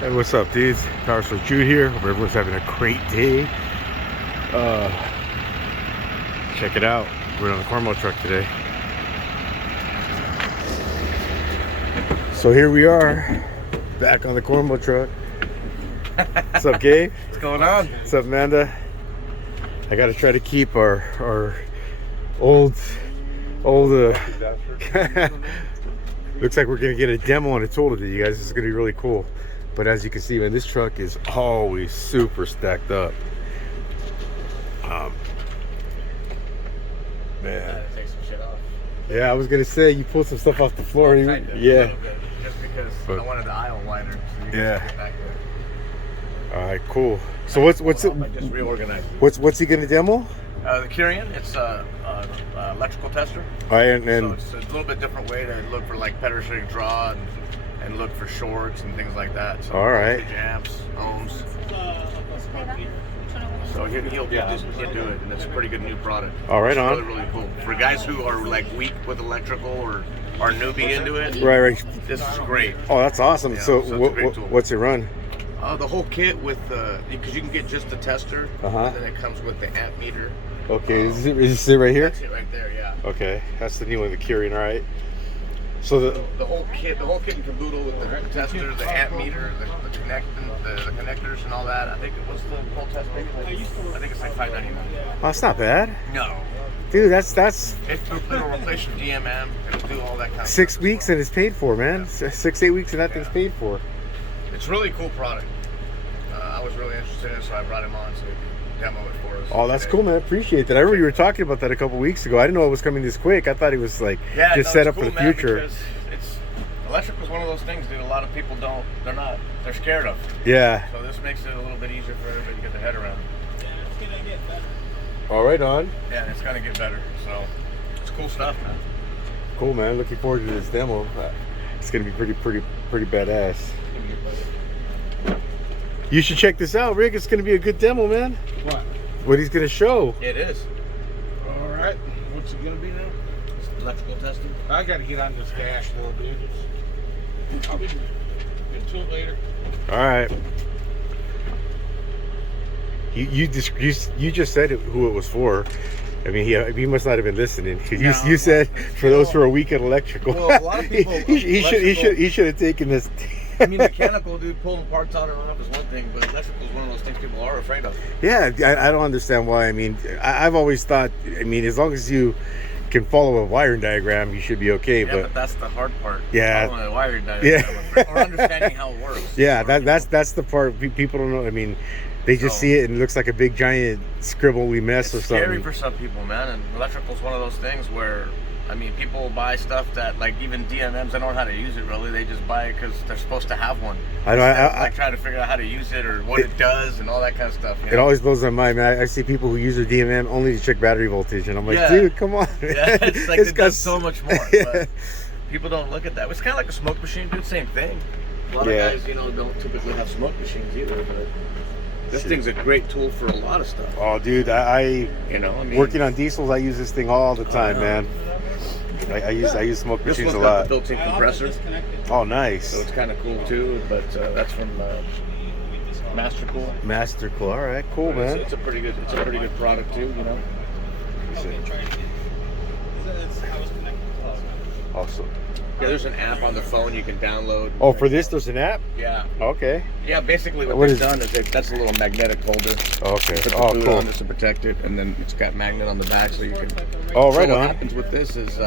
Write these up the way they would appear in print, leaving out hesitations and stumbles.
Hey, what's up, dudes? Parasitic Jude here. Hope everyone's having a great day. Check it out. We're on the Cornwell truck today. So here we are, back on the Cornwell truck. What's up, Gabe? What's going on? What's up, Amanda? I got to try to keep our old. Looks like we're gonna get a demo on a tool today, you guys. This is gonna be really cool. But as you can see, man, this truck is always super stacked up. Man. Take some shit off. Yeah, I was gonna say you pulled some stuff off the floor. Yeah. A little bit, just because But, I wanted the aisle wider. So you yeah. can get back there. All right, cool. So what's it? I just reorganized. What's he gonna demo? The Curien, it's a electrical tester. All right, So it's a little bit different way to look for like parasitic draw and look for shorts and things like that. So all right. Amps, ohms. So he'll do it, and it's a pretty good new product. All right, it's on. really cool for guys who are like weak with electrical or are newbie into it. Right. This is great. Oh, that's awesome. Yeah, so it's a great tool. what's it run? The whole kit with because you can get just the tester, and then it comes with the amp meter. Okay, is this it right here? That's it right there, yeah. Okay, that's the new one, the Curien. All right. So The whole kit and caboodle with the tester, the amp meter, the connectors and all that. I think what's the whole test maybe? I think it's like $5.99. oh, that's not bad, No, dude. That's it'll replace your DMM. It'll do all that kind of 6 stuff. weeks and it's paid for, man. 6-8 weeks and that thing's paid for. It's a really cool product. I was really interested in it, so I brought him on to demo it for us. Oh, that's today. cool, man. I appreciate that. I remember you were talking about that a couple weeks ago. I didn't know it was coming this quick. I thought it was like just set up cool, for the man, future. Because electric is one of those things, dude. A lot of people they're scared of. Yeah. So this makes it a little bit easier for everybody to get their head around. All right, on. Yeah, it's gonna get better. So it's cool stuff, man. Cool, man. Looking forward to this demo. It's gonna be pretty badass. You should check this out, Rick. It's gonna be a good demo, man. What he's gonna show. It is. All right, what's it gonna be now? It's electrical testing. I gotta get on this dash a little bit. I'll be get to it later. All right. You just said who it was for. I mean, he must not have been listening. You said for those who are weak at electrical. Well, a lot of people. he should have taken this. I mean, mechanical, dude, pulling parts out and off is one thing, but electrical is one of those things people are afraid of. Yeah, I don't understand why. I mean, I've always thought. I mean, as long as you can follow a wiring diagram, you should be okay. Yeah, but that's the hard part. Yeah. Following a wiring diagram, Yeah. or understanding how it works. Yeah, that's the part people don't know. I mean, they just see it and it looks like a big giant scribbly mess or It's something. scary for some people, man. And electrical is one of those things where, I mean, people buy stuff that, like, even DMMs, they don't know how to use it really. They just buy it because they're supposed to have one. I know. I try to figure out how to use it or what it does and all that kind of stuff. You It know? always blows my mind, man. I see people who use their DMM only to check battery voltage, and I'm like, Yeah. dude, come on. Yeah, it's like it got does so much more. But people don't look at that. It's kind of like a smoke machine, dude. Same thing. A lot of guys, don't typically have smoke machines either. But this thing's a great tool for a lot of stuff. Oh, dude, I mean, working on diesels, I use this thing all the time, man. I use smoke This machines one's a got lot. the built-in compressor, Oh, nice. so it's kind of cool too. But that's from Master Cool. Master Cool. All right, cool, man. It's a pretty good product too. Awesome. Yeah, there's an app on the phone you can download. Oh, for this, there's an app. Yeah. Okay. Yeah, basically What what they've is- done is that's a little magnetic holder. Okay. Put the Oh, boot cool. on this to protect it, and then it's got magnet on the back so you can. Oh, So right what on. happens with this is,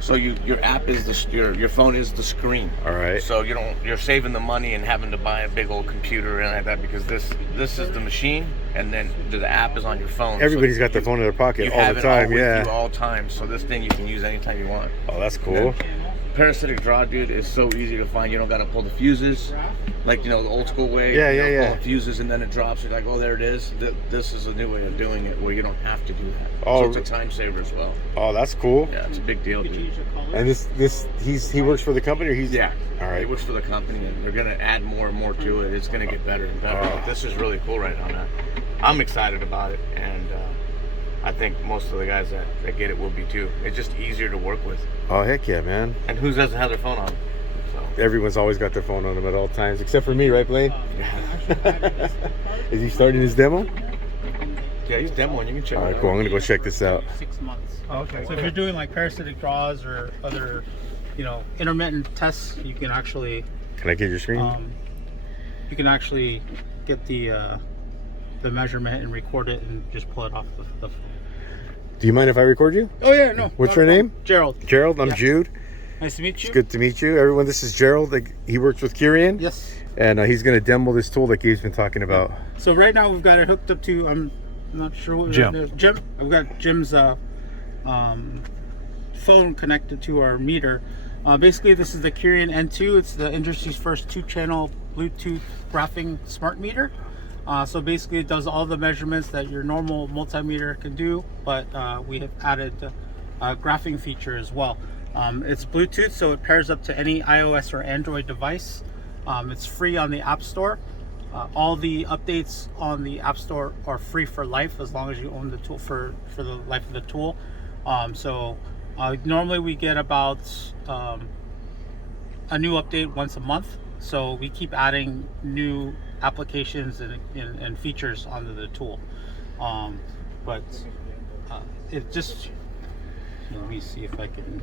so your app is your phone is the screen. All right. So you're saving the money and having to buy a big old computer and like that because this is the machine, and then the app is on your phone. Everybody's So got their phone in their pocket you all have the it all time. with Yeah. you all time. So this thing you can use anytime you want. Oh, that's cool. Parasitic draw, dude, is so easy to find. You don't got to pull the fuses, like the old school way. Yeah, you yeah, know, yeah. Pull the fuses and then it drops. You're like, oh, there it is. This is a new way of doing it, where you don't have to do that. Oh. So it's a time saver as well. Oh, that's cool. Yeah, it's a big deal, dude. And he works for the company, or he's Yeah. All He right. works for the company, and they're gonna add more and more to it. It's gonna get better and better. Oh. This is really cool right now, man. I'm excited about it, and I think most of the guys that get it will be too. It's just easier to work with. Oh, heck yeah, man. And who doesn't have their phone on? So everyone's always got their phone on them at all times, except for me, right, Blaine? Is he starting his demo? Yeah, he's demoing. You can check All it right, out. cool. I'm gonna go check this out. 6 months. Okay. So if you're doing like parasitic draws or other, intermittent tests, you can actually Can I get your screen? get the measurement and record it and just pull it off the phone. Do you mind if I record you? Oh yeah, no. What's your name? Gerald. Gerald. I'm Yeah. Jude. Nice to meet you. It's good to meet you, everyone. This is Gerald. He works with Curien. Yes. And he's gonna demo this tool that Gabe's been talking about. So right now we've got it hooked up to, I'm not sure what Jim. Jim. I've got Jim's phone connected to our meter. Basically, this is the Curien N2. It's the industry's first 2-channel Bluetooth graphing smart meter. So basically, it does all the measurements that your normal multimeter can do, but we have added a graphing feature as well. It's Bluetooth, so it pairs up to any iOS or Android device. It's free on the App Store. All the updates on the App Store are free for life as long as you own the tool for the life of the tool. Normally we get about a new update once a month, so we keep adding new applications and features onto the tool. It just, let me see if I can.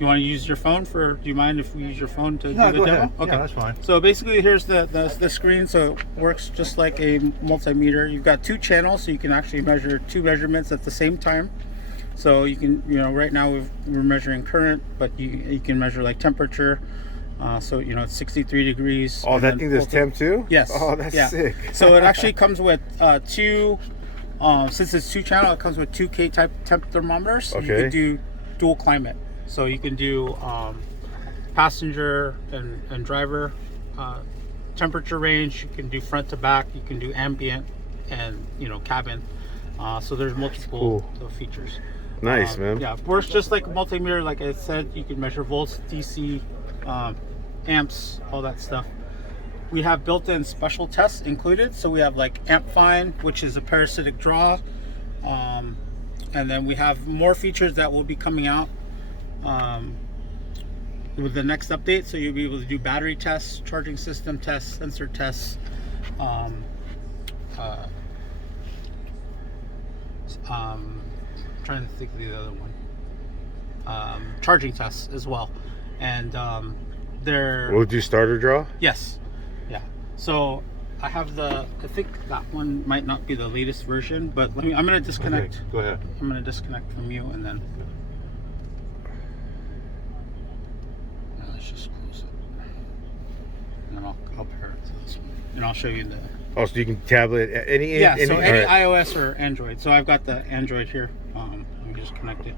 You want to use your phone do you mind if we use your phone to do the go demo? ahead. Okay. Yeah, that's fine. So basically, here's the screen. So it works just like a multimeter. You've got 2 channels, so you can actually measure 2 measurements at the same time. So you can, right now we're measuring current, but you can measure like temperature. So it's 63 degrees. Oh, that thing does temp too? Yes. Oh, that's sick. So it actually comes with 2. Since it's 2-channel, it comes with 2K type temp thermometers. So you Okay. can do dual climate. So you can do passenger and driver temperature range. You can do front to back. You can do ambient and cabin. So there's multiple features. Nice, man. Yeah, works just like a multimeter. Like I said, you can measure volts, DC, amps, all that stuff. We have built-in special tests included. So we have like amp find, which is a parasitic draw, and then we have more features that will be coming out with the next update. So you'll be able to do battery tests, charging system tests, sensor tests, trying to think of the other one, charging tests as well. And We'll do starter draw? yes, yeah. So I have I think that one might not be the latest version, but I'm going to disconnect. Okay, go ahead. I'm going to disconnect from you, and then let's just close it, and then I'll pair it to this one, and I'll show you the. Oh, so you can tablet any Yeah, so any all right. iOS or Android. So I've got the Android here. Let me just connect it.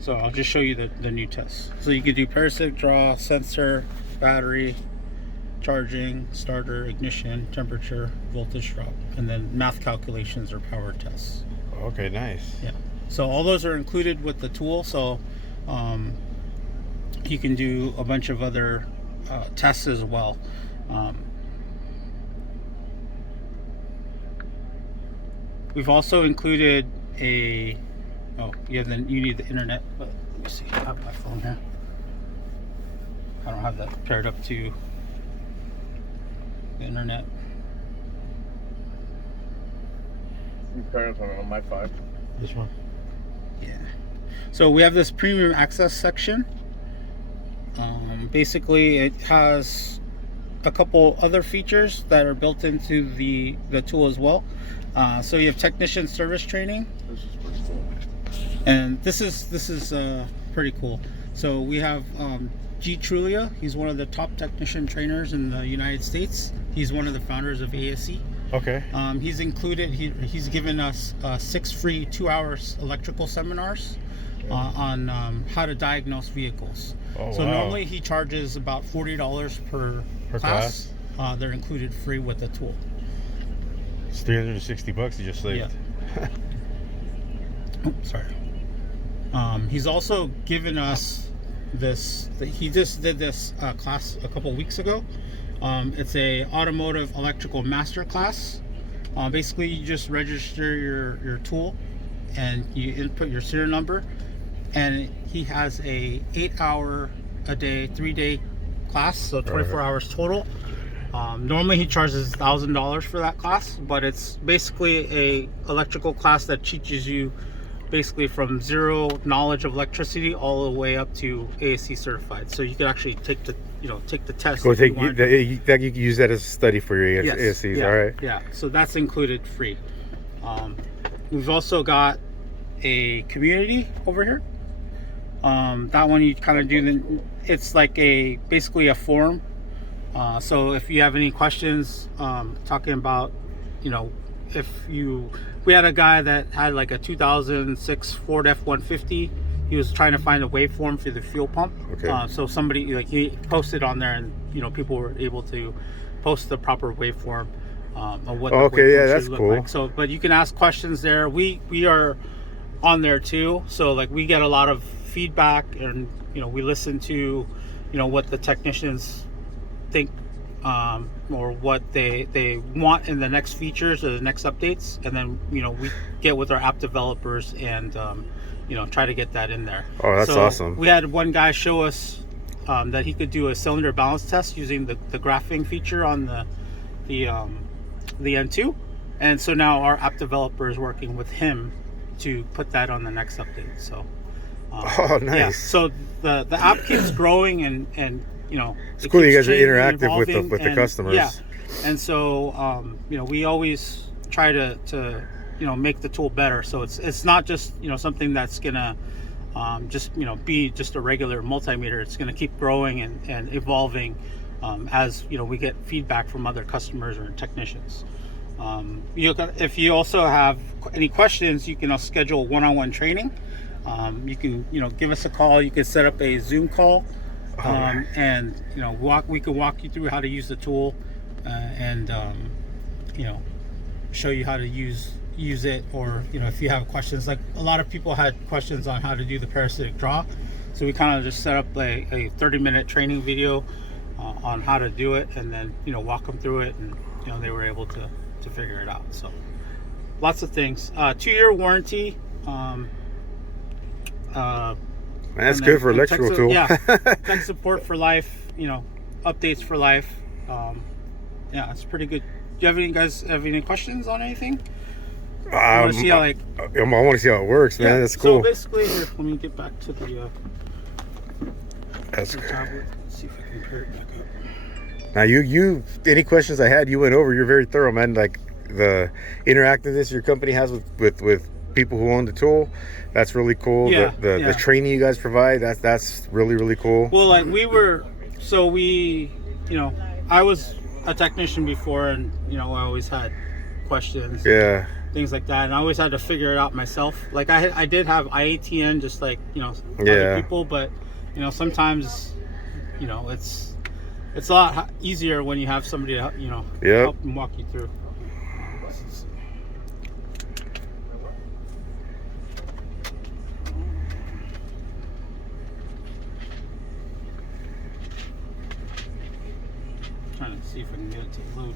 So I'll just show you the new tests. So you can do parasitic draw, sensor, battery, charging, starter, ignition, temperature, voltage drop, and then math calculations or power tests. Okay, nice. Yeah. So all those are included with the tool. So you can do a bunch of other tests as well. We've also included you need the internet, but let me see. I have my phone here. I don't have that paired up to the internet. You pair it on my 5. This one. Yeah. So we have this premium access section. Basically, it has a couple other features that are built into the tool as well. So you have technician service training, This is pretty cool. and this is pretty cool. So we have G. Trulia. He's one of the top technician trainers in the United States. He's one of the founders of ASE. Okay. He's included. He's given us 6 free 2-hour electrical seminars on how to diagnose vehicles. Oh, So wow. normally he charges about $40 per class. They're included free with the tool. It's $360 you just saved. Yeah. Oh, sorry. He's also given us this. He just did this class a couple weeks ago. It's a automotive electrical master class. Basically, you just register your tool, and you input your serial number, and he has a 8-hour a day, 3-day class, so 24 hours total. Normally he charges $1,000 for that class, but it's basically a electrical class that teaches you basically from zero knowledge of electricity all the way up to ASC certified. So you can actually take the take the test. Go take you can use that as a study for your ASCs. Yeah, all right. Yeah. So that's included free. We've also got a community over here. That one you kind of do. It's like basically a forum. So if you have any questions, talking about, we had a guy that had like a 2006 Ford F-150. He was trying to find a waveform for the fuel pump. Okay. So somebody he posted on there, and people were able to post the proper waveform of what. Okay, yeah, that's cool. like. So, but you can ask questions there. We are on there too. So like we get a lot of feedback, and we listen to what the technicians think, or what they want in the next features or the next updates, and then we get with our app developers and try to get that in there. Oh, that's awesome. We had one guy show us that he could do a cylinder balance test using the graphing feature on the N2, and so now our app developer is working with him to put that on the next update. So oh, nice. Yeah, so the app keeps growing, and it's cool you guys are interactive with the customers. Yeah, and so we always try to make the tool better. So it's not just something that's gonna just be just a regular multimeter. It's gonna keep growing and evolving as we get feedback from other customers or technicians. If you also have any questions, you can schedule one-on-one training. You can give us a call. You can set up a Zoom call. And we can walk you through how to use the tool, and show you how to use it, or if you have questions. Like a lot of people had questions on how to do the parasitic draw, so we kind of just set up a 30-minute training video on how to do it, and then walk them through it, and they were able to figure it out. So lots of things. 2-year warranty. That's good for electrical tool. Yeah, tech support for life. Updates for life. Yeah, it's pretty good. Do you guys have any questions on anything? I want to see how I want to see how it works, man. That's cool. So basically, here, let me get back to the that's the tablet. Let's see if I can pair it back up. Now you any questions I had, you went over. You're very thorough, man. Like the interactiveness your company has with people who own the tool, that's really cool. Yeah, the training you guys provide, that's really cool. Well, like I was a technician before, and I always had questions, things like that, and I always had to figure it out myself. Like I did have IATN, just like other people, but sometimes it's a lot easier when you have somebody to help and walk you through. Trying to see if I can get it to load.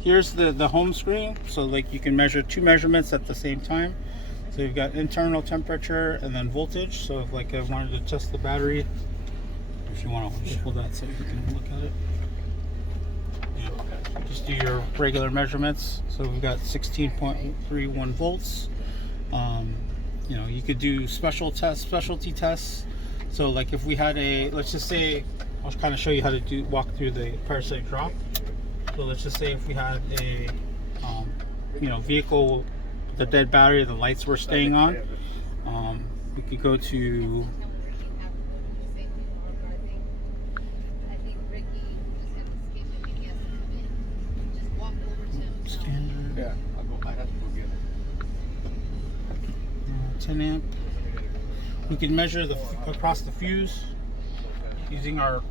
Here's the home screen, so like you can measure 2 measurements at the same time. So you've got internal temperature and then voltage. So if like I wanted to test the battery, if you want to just hold that so you can look at it. Just do your regular measurements. So we've got 16.31 volts. You could do specialty tests. So like if we had let's just say, I'll kind of show you how to walk through the parasitic draw. So let's just say if we had a vehicle with a dead battery, the lights were staying on, we could go to standard. Yeah, I have to go get it. 10 amp. We can measure across the fuse using our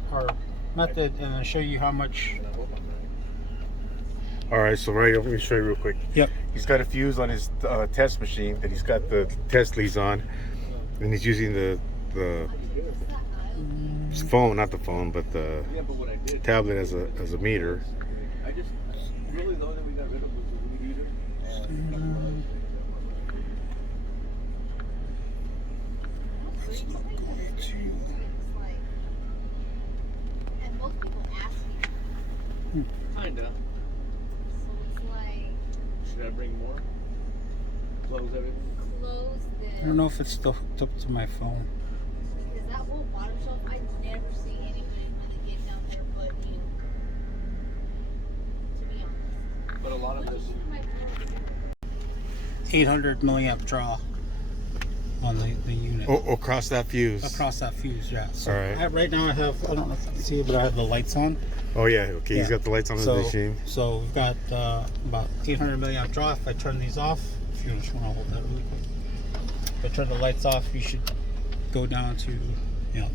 method, and then show you how much. All right, so let me show you real quick. Yep. He's got a fuse on his test machine that he's got the test leads on, and he's using the phone, not the phone, but the Yeah, but what I did, tablet as a meter. I just really the only thing we got rid of was the weed eater. And most people ask me. Kinda. So it's like Should I bring more? Close everything. close I this. don't know if it's still hooked up to my phone. Because that whole bottom shelf, I never see anybody really get down there but you. To be honest. But a lot of Look this. at my phone. 800 milliamp draw on the unit. Oh, across that fuse. Across that fuse, yeah. So All right. right now I don't know if you can see, but I have the lights on. Oh yeah, okay. He's Yeah. got the lights on his machine. So we've got about 800 milliamp draw. If I turn these off, if you just want to hold that really quick. If I turn the lights off, you should go down to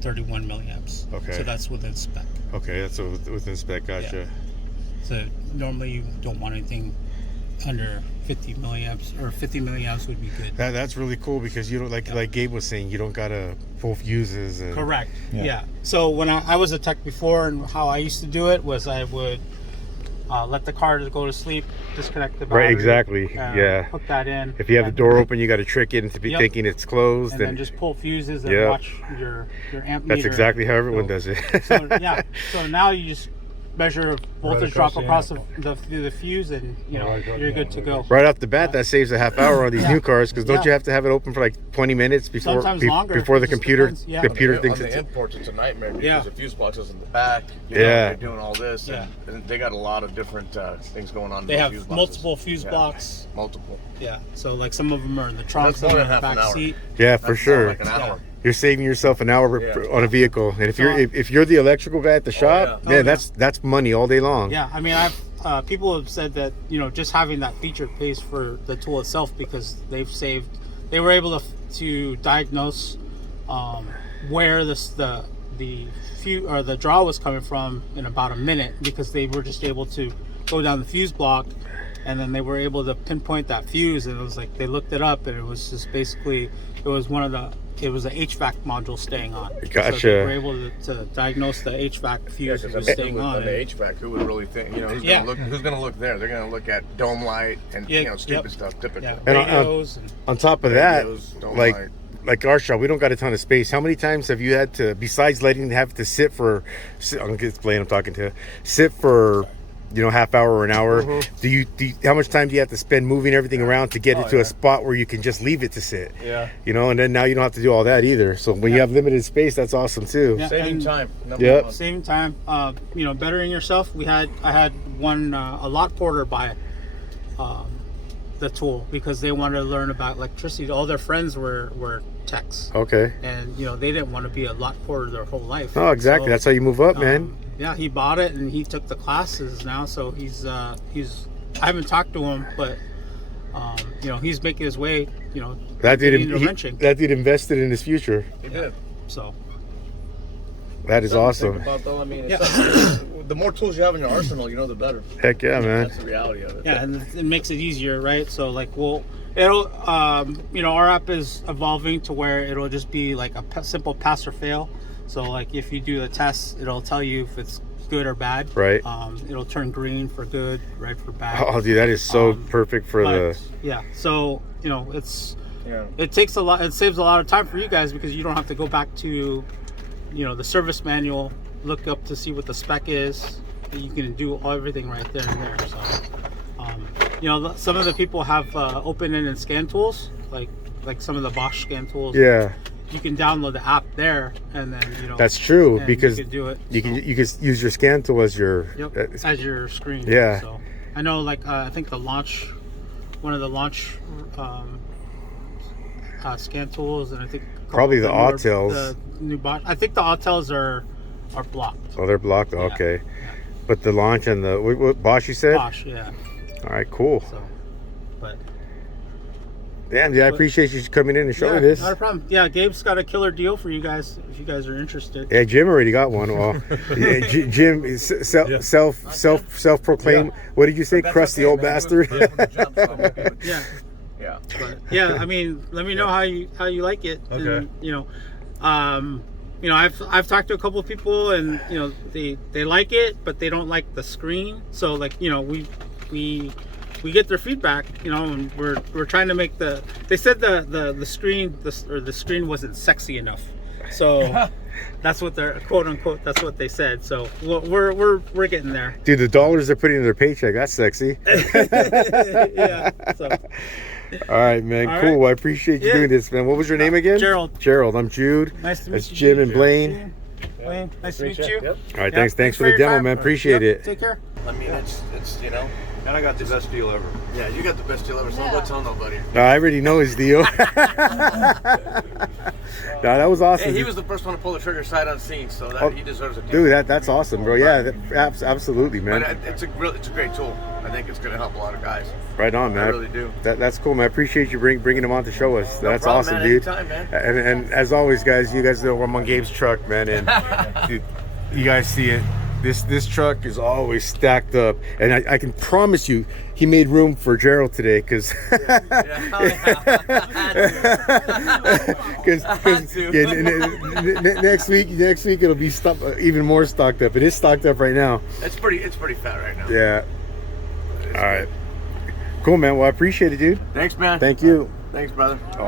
31 milliamps. Okay. So that's within spec. Okay, that's within spec. Gotcha. So normally you don't want anything under 50 milliamps, or 50 milliamps would be good. That's really cool because you don't like Gabe was saying, you don't gotta pull fuses and Correct. Yeah. So when I was a tech before, and how I used to do it was I would let the car go to sleep, disconnect the battery. Right, exactly. Yeah. Hook that in. If you have the and- door open, you got to trick it into be Yep. thinking it's closed, and then just pull fuses and Yep. watch your amp that's meter. exactly how everyone So- does it. So yeah. So now you just measure voltage across drop the across amp. the fuse, and Right across you're the good amp, to right go. across. Right off the bat, that saves a half hour on these Yeah. new cars because don't Yeah. you have to have it open for like 20 minutes before Sometimes longer. before the Just computer depends. Yeah. computer on thinks the it's imports, it's a nightmare because Yeah. the fuse box is in the back. You know, Yeah. they're doing all this, Yeah. and they got a lot of different things going on. in They those have fuse boxes. multiple fuse Yeah. blocks. Multiple. Yeah. So like some of them are in the trunk, That's some more are in than the half an back hour. seat. yeah, That's for more sure. Like an hour. You're saving yourself an hour Yeah. on a vehicle, and if So, if you're the electrical guy at the shop, yeah. man, Oh, yeah. that's money all day long. Yeah, I mean, people have said that just having that feature pays for the tool itself because they were able to diagnose where the fuse or the draw was coming from in about a minute because they were just able to go down the fuse block, and then they were able to pinpoint that fuse, and it was like they looked it up, and it was just basically it was the HVAC module staying on. So Gotcha. they were able to diagnose the HVAC fuse that was staying on. the HVAC, who would really think? Who's Yeah. gonna look? Who's gonna look there? They're gonna look at dome light and Yeah, stupid yep. stuff. Typically. Yeah, And radios and On top of that, Radios, dome like light. like our shop, we don't got a ton of space. How many times have you had to, besides have to sit for, I'm talking to, sit for, half hour or an hour? Do you how much time do you have to spend moving everything around to get it to a spot where you can just leave it to sit? Yeah. And then now you don't have to do all that either. So when you have limited space, that's awesome too. Yeah. Saving and- time. Yep. One. Saving time, bettering yourself. I had one a lot porter buy the tool because they wanted to learn about electricity. All their friends were techs, Okay. and they didn't want to be a lot porter their whole life. Oh, exactly. So, That's how you move up, man. yeah, he bought it and he took the classes now. So he's I haven't talked to him, but he's making his way. That getting into dude, wrenching. that dude invested in his future. He did. So That is Something to awesome. think about, though. I mean, Yeah. the more tools you have in your arsenal, the better. Heck yeah, man. That's the reality of it. yeah, and it makes it easier, right? So like, it'll our app is evolving to where it'll just be like a simple pass or fail. So like if you do the test, it'll tell you if it's good or bad. Right. It'll turn green for good, red for bad. Oh, dude, that is so perfect for But, yeah, so Yeah. it takes a lot. It saves a lot of time for you guys because you don't have to go back to the service manual, look up to see what the spec is. You can do everything right there and there. So some of the people have open-ended scan tools, like some of the Bosch scan tools. Yeah, You can download the app there, and then that's true and because you can do it. you can use your scan tool as your. Yep, as your screen. Yeah. So I know, I think one of the launch scan tools, and I think a couple Probably of the them are Autels. the new Bosch. I think the Autels are blocked. Oh, they're blocked. Yeah. Okay, but the launch and the what Bosch you said? Bosch, yeah. All right, cool. So, but Damn, dude, I appreciate you coming in and showing yeah, this. not a problem. Yeah, Gabe's got a killer deal for you guys if you guys are interested. Yeah, Jim already got one. Well, yeah, Jim is self-proclaimed. What did you say? That's Crusty okay, old man. bastard. He was from the jump, so I'm okay with it. Yeah. Yeah. But yeah, I mean, let me know how you like it. Okay. And, you know, I've talked to a couple of people, and you know, they like it, but they don't like the screen. So like, you know, we get their feedback, you know, and we're trying to make they said the screen wasn't sexy enough. So that's what they're, quote unquote, that's what they said. So we're getting there. Dude, the dollars they're putting in their paycheck, that's sexy. Yeah. So. All right, man. All Cool. right. I appreciate you doing this, man. What was your name again? Gerald. Gerald. I'm Jude. Nice to meet That's you. Jim and Blaine. Blaine, nice to meet you. Yep. All right, Yeah, thanks for the your demo, time. man. Appreciate Yep, it. Take care. I mean, it's you know. And I got the best deal ever. Yeah, you got the best deal ever. So don't go tell nobody. No, I already know his deal. No, that was awesome. Hey, he was the first one to pull the trigger sight unseen, so that, he deserves a Dude, that's awesome, bro. Yeah, absolutely, man. But it's a great tool. I think it's going to help a lot of guys. Right on, man. I really do. That's cool, man. I appreciate you bringing him on to show us. That's problem, awesome, man. dude. Anytime, man. And as always, guys, you guys know I'm on Gabe's truck, man. And dude, you guys see it. This truck is always stacked up, and I can promise you, he made room for Gerald today, because next week it'll be even more stocked up. It is stocked up right now. It's pretty fat right now. Yeah. All right. Cool, man. Well, I appreciate it, dude. Thanks, man. Thank you. Thanks, brother.